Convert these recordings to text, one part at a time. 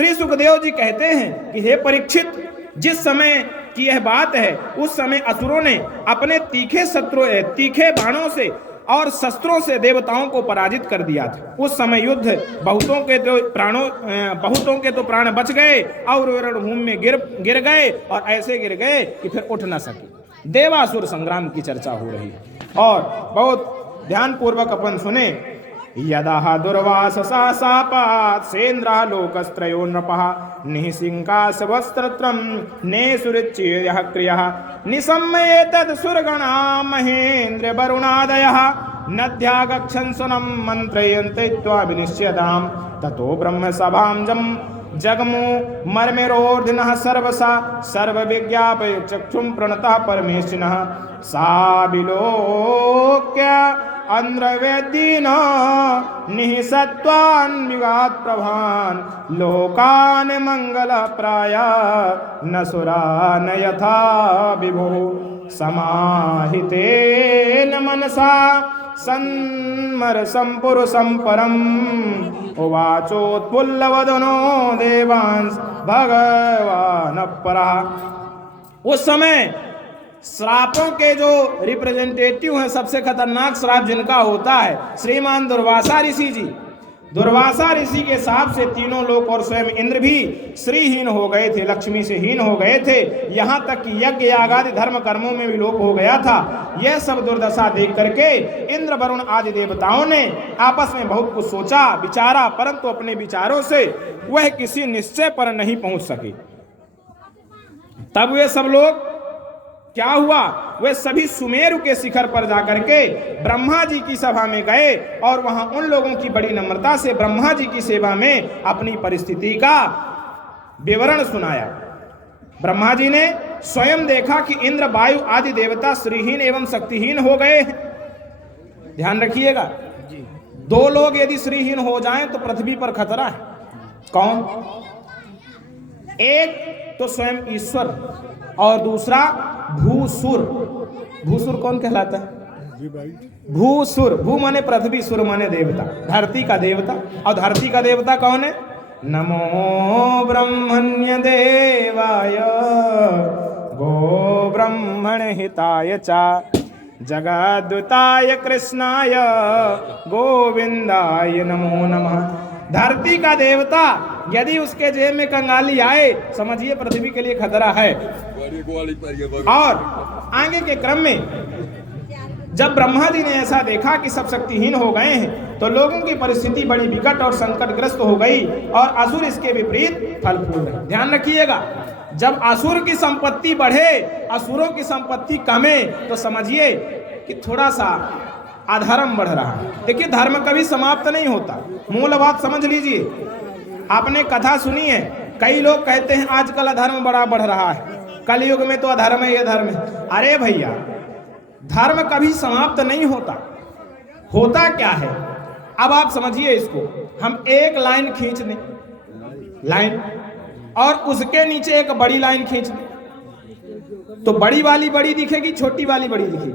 श्री सुखदेव जी कहते हैं कि हे परीक्षित, जिस समय की यह बात है उस समय असुरों ने अपने तीखे बाणों से और शस्त्रों से देवताओं को पराजित कर दिया था। उस समय युद्ध बहुतों के तो प्राण बच गए और रणभूमि में गिर गए और ऐसे गिर गए कि फिर उठ न सके। देवासुर संग्राम की चर्चा हो रही है और बहुत ध्यान पूर्वक अपन सुने। यदा दुर्वाससा शापात् सेन्द्रः लोकस्त्रयो नृपः निःशिङ्कास वस्त्रत्रं नेसुरुच्यः क्रियः निशम्य तद् सुरगणा महेन्द्र वरुणादयः नद्या गच्छन् सुनं मन्त्रयन्ते त्वा विनिश्यताम् ततो ब्रह्म सभां जगमु मर्मेरोर्धिनः सर्वसा सर्वविज्ञापय चक्षुं प्रणतः परमेशिनः सा विलोक्य अंध्रवेदीन निःसत्त्वान्विगात् प्रभान् लोकान् मंगलप्राया न सुरा न यथा विभो समाहितेन मनसा सन्मरसं पुरुषं परम् उवाचोत्फुल्लवदनो देवांस भगवान् परः। उस समय श्रापों के जो रिप्रेजेंटेटिव हैं, सबसे खतरनाक श्राप जिनका होता है श्रीमान दुर्वासा ऋषि जी। दुर्वासा ऋषि के शाप से तीनों लोक और स्वयं इंद्र भी श्रीहीन हो गए थे, लक्ष्मी से हीन हो गए थे, यहाँ तक कि यज्ञ यागादि धर्म कर्मों में विलोप हो गया था। यह सब दुर्दशा देख करके इंद्र वरुण आदि देवताओं ने आपस में बहुत कुछ सोचा विचारा, परंतु अपने विचारों से वह किसी निश्चय पर नहीं पहुंच सके। तब वे सब लोग क्या हुआ, वे सभी सुमेरु के शिखर पर जाकर के ब्रह्मा जी की सभा में गए और वहां उन लोगों की बड़ी नम्रता से ब्रह्मा जी की सेवा में अपनी परिस्थिति का विवरण सुनाया। ब्रह्मा जी ने स्वयं देखा कि इंद्र वायु आदि देवता श्रीहीन एवं शक्तिहीन हो गए हैं। ध्यान रखिएगा, दो लोग यदि श्रीहीन हो जाएं तो पृथ्वी पर खतरा है। कौन? एक तो स्वयं ईश्वर और दूसरा भूसुर। भूसुर कौन कहलाता है? भूसुर। भू माने पृथ्वी, सुर माने देवता, धरती का देवता। और धरती का देवता कौन है? नमो ब्रह्मण्य देवाय गो ब्रह्मण हिताय चा जगद्दूताय कृष्णाय गोविंदाय नमो नमः। धरती का देवता यदि उसके जेब में कंगाली आए, समझिए पृथ्वी के लिए खतरा है। और आगे के क्रम में जब ब्रह्मा जी ने ऐसा देखा कि सब शक्तिहीन हो गए हैं तो लोगों की परिस्थिति बड़ी विकट और संकटग्रस्त हो गई और असुर इसके विपरीत फल फूल रहे। ध्यान रखिएगा, जब असुर की संपत्ति बढ़े, असुरों की संपत्ति कमे, तो समझिए कि थोड़ा सा अधर्म बढ़ रहा है। देखिए, धर्म कभी समाप्त नहीं होता। मूल बात समझ लीजिए। आपने कथा सुनी है, कई लोग कहते हैं आजकल अधर्म बड़ा बढ़ रहा है, कलयुग में तो अधर्म है, ये धर्म है। अरे भैया, धर्म कभी समाप्त नहीं होता। होता क्या है, अब आप समझिए इसको। हम एक लाइन खींच लें, लाइन, और उसके नीचे एक बड़ी लाइन खींच लें, तो बड़ी वाली बड़ी दिखेगी, छोटी वाली बड़ी दिखेगी,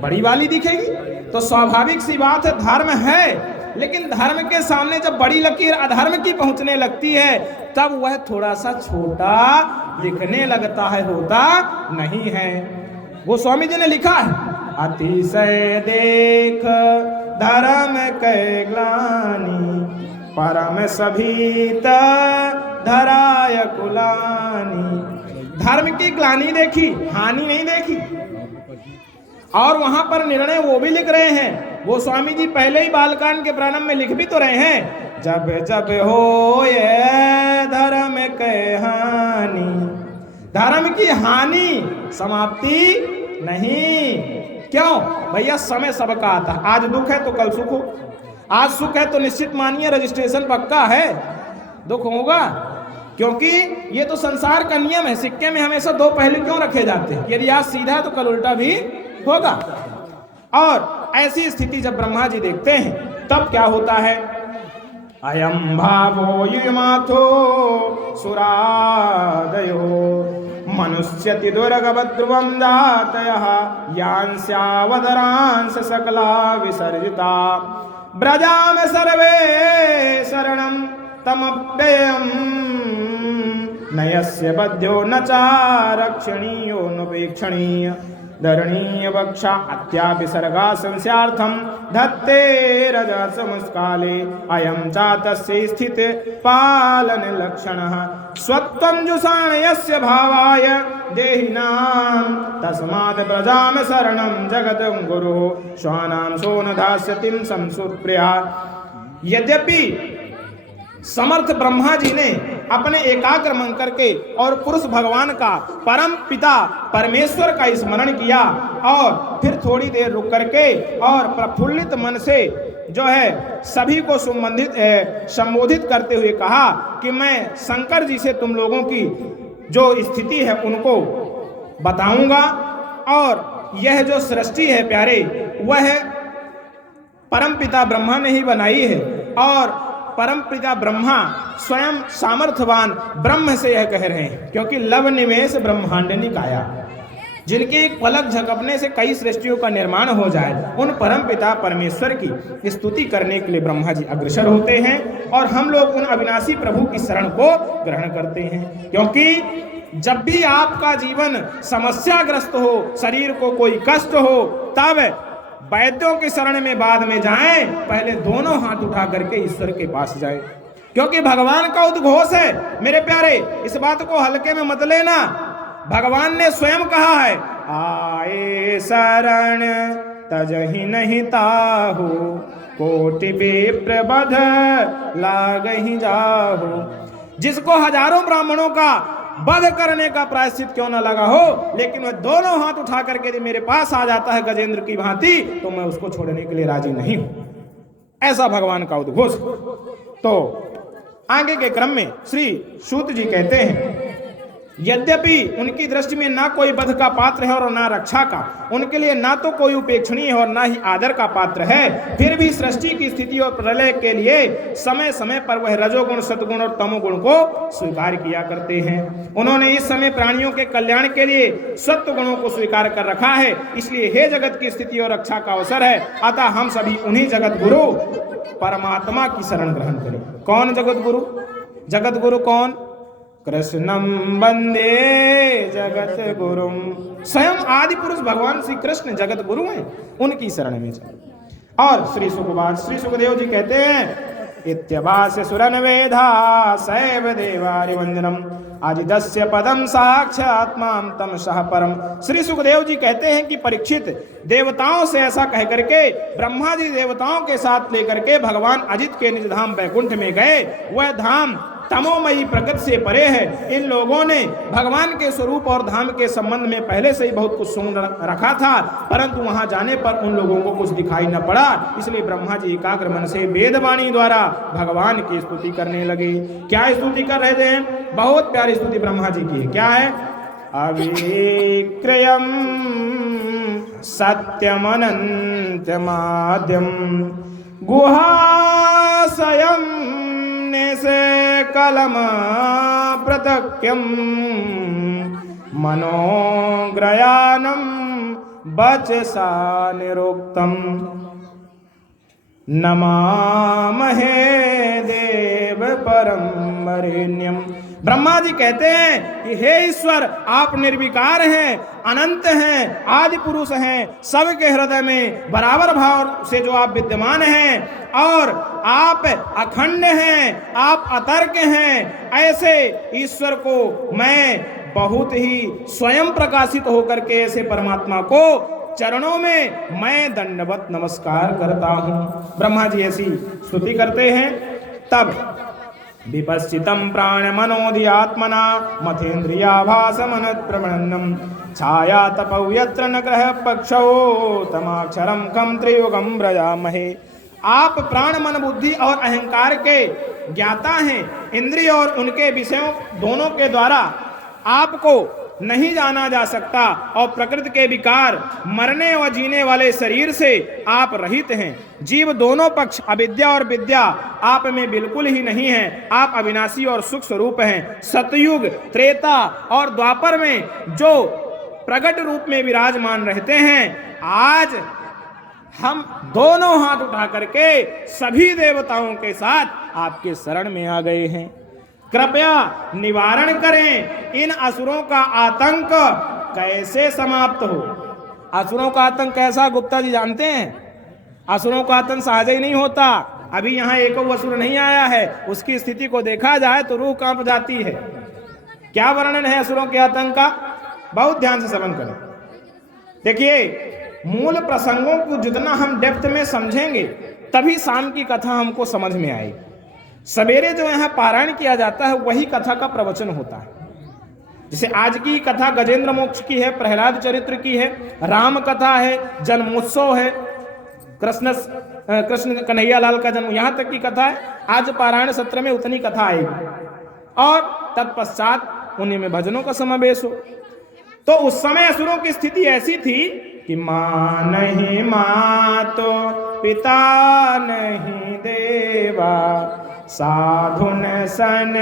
बड़ी वाली दिखेगी। तो स्वाभाविक सी बात है, धर्म है, लेकिन धर्म के सामने जब बड़ी लकीर अधर्म की पहुंचने लगती है तब वह थोड़ा सा छोटा दिखने लगता है, होता नहीं है। वो स्वामी जी ने लिखा है, अतिशय देख धर्म कै ग्लानि परम सभीत धराय कुलानि। धर्म की ग्लानि देखी, हानि नहीं देखी। और वहां पर निर्णय वो भी लिख रहे हैं, वो स्वामी जी पहले ही बालकांड के प्रारंभ में लिख भी तो रहे हैं, जब जब हो ये धर्म के हानि, धर्म की हानि समाप्ति नहीं। क्यों भैया? समय सबका आता है। आज दुख है तो कल सुख हो, आज सुख है तो निश्चित मानिए रजिस्ट्रेशन पक्का है, दुख होगा। क्योंकि ये तो संसार का नियम है। सिक्के में हमेशा दो पहलू क्यों रखे जाते हैं? यदि आज सीधा है तो कल उल्टा भी होगा। और ऐसी स्थिति जब ब्रह्मा जी देखते हैं तब क्या होता है, अयम भावो युमाथो सुरादयो मनुष्यति दुर्गभद्रुवं दातयः यांस्यावदरांस सकला विसर्जिता ब्रजाम सर्वे शरणं तमव्ययम् नयस्य बध्यो न चारक्षणीयो नुपेक्षणीय धरणीय वक्षा अत्यापि सर्गा संस्यार्थम धत्ते रजसमुस्काले अयं चातस्य स्थित पालन लक्षणः स्वत्वं जुषाणयस्य भावाय देहिनां तस्मात् प्रजाम शरणं जगतं गुरुः श्वानां सोन दास्यतिं संसुप्रिया। यद्यपि समर्थ ब्रह्मा जी ने अपने एकाग्र मन करके और पुरुष भगवान का परम पिता परमेश्वर का स्मरण किया और फिर थोड़ी देर रुक करके और प्रफुल्लित मन से जो है सभी को संबोधित करते हुए कहा कि मैं शंकर जी से तुम लोगों की जो स्थिति है उनको बताऊंगा और यह जो सृष्टि है प्यारे वह परम पिता ब्रह्मा ने ही बनाई है और परम पिता ब्रह्मा स्वयं सामर्थ्यवान ब्रह्म से यह कह रहे हैं, क्योंकि लव निवेश ब्रह्मांड निकाया, जिनके एक पलक झपकने से कई सृष्टियों का निर्माण हो जाए, उन परम पिता परमेश्वर की स्तुति करने के लिए ब्रह्मा जी अग्रसर होते हैं और हम लोग उन अविनाशी प्रभु की शरण को ग्रहण करते हैं। क्योंकि जब भी आपका जीवन समस्याग्रस्त हो, शरीर को कोई कष्ट हो, तब वैद्यों की शरण में बाद में जाएं, पहले दोनों हाथ उठा करके ईश्वर के पास जाएं, क्योंकि भगवान का उद्घोष है। मेरे प्यारे, इस बात को हल्के में मत लेना। भगवान ने स्वयं कहा है, आए शरण तजहि नहीं ताहू, कोटि विप्र बध लागहि जाहू। जिसको हजारों ब्राह्मणों का वध करने का प्रायश्चित क्यों ना लगा हो, लेकिन वह दोनों हाथ उठा करके यदि मेरे पास आ जाता है गजेंद्र की भांति, तो मैं उसको छोड़ने के लिए राजी नहीं हूं। ऐसा भगवान का उद्घोष। तो आगे के क्रम में श्री सूत जी कहते हैं, यद्यपि उनकी दृष्टि में ना कोई वध का पात्र है और ना रक्षा का, उनके लिए ना तो कोई उपेक्षणीय है और ना ही आदर का पात्र है, फिर भी सृष्टि की स्थिति और प्रलय के लिए समय समय पर वह रजोगुण, सतगुण और तमोगुण को स्वीकार किया करते हैं। उन्होंने इस समय प्राणियों के कल्याण के लिए सत्व गुणों को स्वीकार कर रखा है, इसलिए हे जगत की स्थिति और रक्षा का अवसर है। अतः हम सभी उन्हीं जगत गुरु परमात्मा की शरण ग्रहण करें। कौन जगत गुरु? जगत गुरु कौन? कृष्णं वंदे जगत गुरुम। स्वयं आदि पुरुष भगवान श्री कृष्ण जगत गुरु हैं, उनकी शरण में चले। और श्री सुखदेव जी कहते हैं, इत्यभास्य सुरन वेधा सैव देवारि वंदनम आजिदस्य पदम साक्षात्मां तम सह परम। श्री सुखदेव जी कहते हैं कि परीक्षित, देवताओं से ऐसा कह करके ब्रह्मा जी देवताओं के साथ लेकर के भगवान अजित के निज धाम वैकुंठ में गए। वह धाम तमोमयी प्रकृति से परे है। इन लोगों ने भगवान के स्वरूप और धाम के संबंध में पहले से ही बहुत कुछ सुन रखा था, परंतु वहां जाने पर उन लोगों को कुछ दिखाई न पड़ा। इसलिए ब्रह्मा जी एकाग्र मन से वेदवाणी द्वारा भगवान की स्तुति करने लगे। क्या स्तुति कर रहे थे? बहुत प्यारी स्तुति ब्रह्मा जी की है। क्या है? अविक्रयम सत्यमनंतमाद्यम गुहाशयम से कलम प्रतक्यम मनोग्रयानम वचसा निरुक्तम नमामहे देव परम वरेण्यम। ब्रह्मा जी कहते हैं कि हे ईश्वर, आप निर्विकार हैं, अनंत हैं, आदि पुरुष हैं, सबके हृदय में बराबर भाव से जो आप विद्यमान हैं और आप अखंड हैं, आप अतर्क हैं। ऐसे ईश्वर को मैं बहुत ही स्वयं प्रकाशित होकर के ऐसे परमात्मा को चरणों में मैं दंडवत नमस्कार करता हूँ। ब्रह्मा जी ऐसी स्तुति करते हैं। तब विपश्चितं प्राण मनोधियात्मना मथेन्द्रियाभासमनत् प्रमन्नम छाया तपौ यत्र न ग्रह पक्षौ तमाक्षरम कम त्रियुगम व्रजामहे। आप प्राण, मन, बुद्धि और अहंकार के ज्ञाता हैं। इंद्रिय और उनके विषयों दोनों के द्वारा आपको नहीं जाना जा सकता और प्रकृति के विकार, मरने व जीने वाले शरीर से आप रहित हैं। जीव दोनों पक्ष अविद्या और विद्या आप में बिल्कुल ही नहीं है। आप अविनाशी और सुख स्वरूप हैं। सतयुग, त्रेता और द्वापर में जो प्रकट रूप में विराजमान रहते हैं, आज हम दोनों हाथ उठा करके सभी देवताओं के साथ आपके शरण में आ गए हैं। कृपया निवारण करें, इन असुरों का आतंक कैसे समाप्त हो। असुरों का आतंक कैसा, गुप्ता जी जानते हैं? असुरों का आतंक सहज ही नहीं होता। अभी यहाँ एक असुर नहीं आया है, उसकी स्थिति को देखा जाए तो रूह कांप जाती है। क्या वर्णन है असुरों के आतंक का, बहुत ध्यान से श्रवण करें। देखिए, मूल प्रसंगों को जितना हम डेप्थ में समझेंगे तभी शाम की कथा हमको समझ में आएगी। सवेरे जो यहाँ पारायण किया जाता है वही कथा का प्रवचन होता है। जैसे आज की कथा गजेंद्र मोक्ष की है, प्रहलाद चरित्र की है, राम कथा है, जन्मोत्सव है, कृष्ण कन्हैया लाल का जन्म, यहाँ तक की कथा है। आज पारायण सत्र में उतनी कथा आएगी और तत्पश्चात उन्हीं में भजनों का समावेश हो। तो उस समय असुरों की स्थिति ऐसी थी कि मां नहीं मातो, पिता नहीं देवा, साधुन सन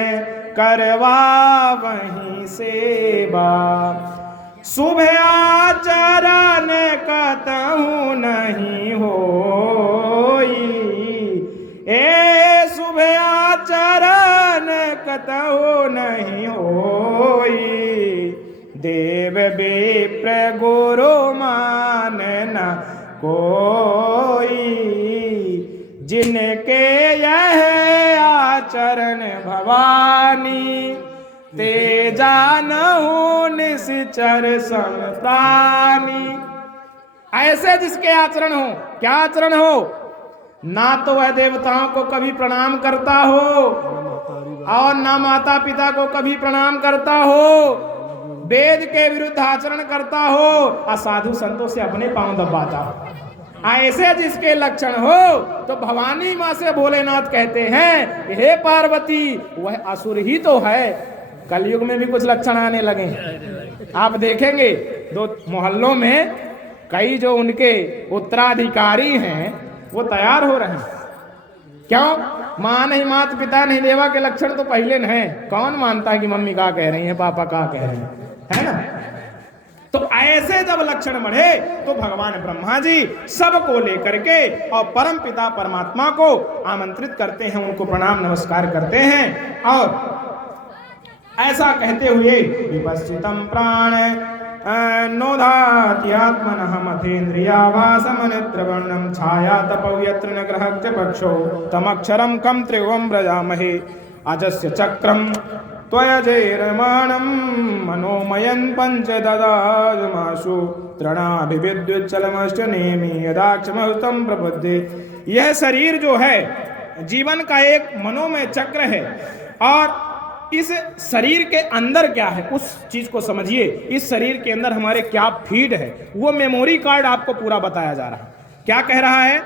करवा वहीं सेवा, शुभ आचरण कतहु नहीं होई, ए शुभ आचरण कतहु नहीं होई, देव विप्र गुरु मान न कोई, जिनके यह आचरण भवानी, ते जानहु निश्चर सम प्राणी। ऐसे जिसके आचरण हो, क्या आचरण हो, ना तो वह देवताओं को कभी प्रणाम करता हो और ना माता पिता को कभी प्रणाम करता हो, वेद के विरुद्ध आचरण करता हो, असाधु संतों से अपने पांव दबाता हो। ऐसे जिसके लक्षण हो तो भवानी माँ से भोलेनाथ कहते हैं कि हे पार्वती, वह असुर ही तो है। कलयुग में भी कुछ लक्षण आने लगे हैं। आप देखेंगे दो मोहल्लों में कई जो उनके उत्तराधिकारी हैं वो तैयार हो रहे हैं। क्यों? माँ नहीं, माता पिता नहीं, देवा के लक्षण तो पहले न है। कौन मानता है कि मम्मी क्या कह रही है, पापा क्या कह रहे हैं, है ना? तो ऐसे जब लक्षण बढ़े तो भगवान ब्रह्मा जी सबको लेकर के और परम पिता परमात्मा को आमंत्रित करते हैं, उनको प्रणाम नमस्कार करते हैं और ऐसा कहते हुए विपश्चितम प्राण नोधात्यात्मनः मथेन्द्रियाभासमनित्रवर्णं छाया तपौ यत्र न ग्रहश्च पक्षो तमक्षरं कं त्रिभुवं व्रजामहे अजस्य चक्रं त्वयजैर्माणं मनोमयं पञ्चददामाशु तृणाभिविद्युच्चलमश्च नेमि यदाक्षमहुतं प्रबुद्धे। यह शरीर जो है जीवन का एक मनोमय चक्र है और इस शरीर के अंदर क्या है उस चीज को समझिए। इस शरीर के अंदर हमारे क्या फीड है वो मेमोरी कार्ड आपको पूरा बताया जा रहा है। क्या कह रहा है?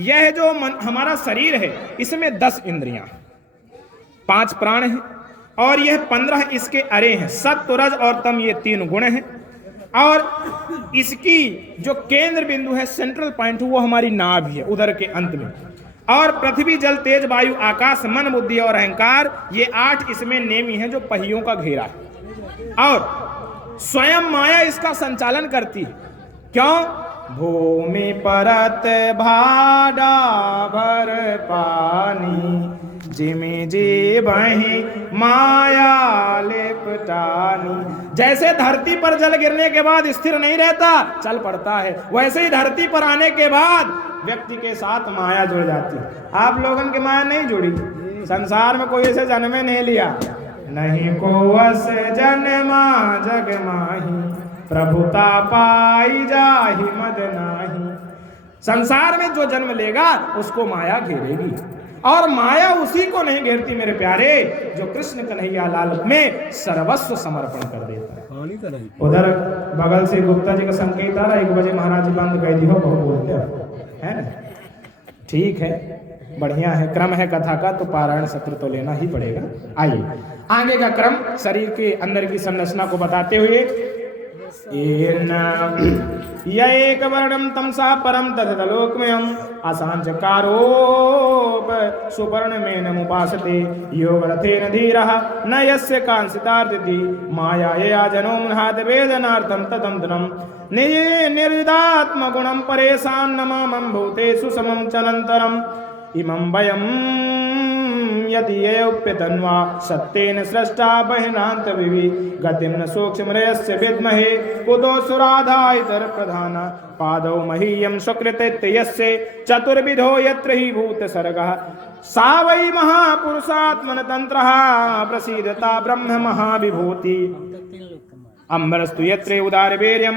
यह जो हमारा शरीर है इसमें 10 इंद्रियां, 5 प्राण हैं और यह 15 इसके अरे हैं, सत्व रज और तम, ये 3 गुण हैं। और इसकी जो केंद्र बिंदु है, सेंट्रल पॉइंट, वो हमारी नाभ है उदर के अंत में। और पृथ्वी जल तेज वायु आकाश मन बुद्धि और अहंकार, ये 8 इसमें नेमी है जो पहियों का घेरा है। और स्वयं माया इसका संचालन करती है। क्यों? भूमि परत भाडा भर पानी, जिमि जी बही माया लिपटानी। जैसे धरती पर जल गिरने के बाद स्थिर नहीं रहता, चल पड़ता है, वैसे ही धरती पर आने के बाद व्यक्ति के साथ माया जुड़ जाती है। आप लोगन की माया नहीं जुड़ी, संसार में कोई ऐसे जन्मे नहीं लिया, नहीं को अस जन्मा जग माही, प्रभुता पाई जाहि मद नाही। संसार में जो जन्म लेगा उसको माया घेरेगी और माया उसी को नहीं घेरती मेरे प्यारे जो कृष्ण कन्हैया लाल में सर्वस्व समर्पण कर देता है। उधर बगल से गुप्ता जी का संकेत आ रहा है, 1 बजे महाराज जी बंद कर दी हो, बहुत बोलते हो, है ना? ठीक है, बढ़िया है, क्रम है कथा का तो पारायण सत्र तो लेना ही पड़ेगा। आइए आगे का क्रम शरीर के अंदर की संरचना को बताते हुए, एक वर्णम तमसा परम तदलोकमयम असांचकारोप सुवर्ण में नमुपासते योग रथेन धीरः न यस्य कांसितार्थिति माया ये जनो मुनहात वेदनार्थम ततम धनम निर्विदात्म गुणम परेशान नमामं भूतेषु समं चनंतरम इमं वयं यदि येऽप्यतन्वा सत्येन सृष्टा बहिनान्त विवि गतिं न सूक्ष्मरयस्य विद्महे कुतो सुराधा इतर प्रधान पादौ महीयं सुकृते यस्य चतुर्विधो यत्र हि भूतसर्गः सा वै महापुरुषात्मनतन्त्रः प्रसीदता ब्रह्म महाविभूति अम्बरस्तु यत्र उदारवीर्यं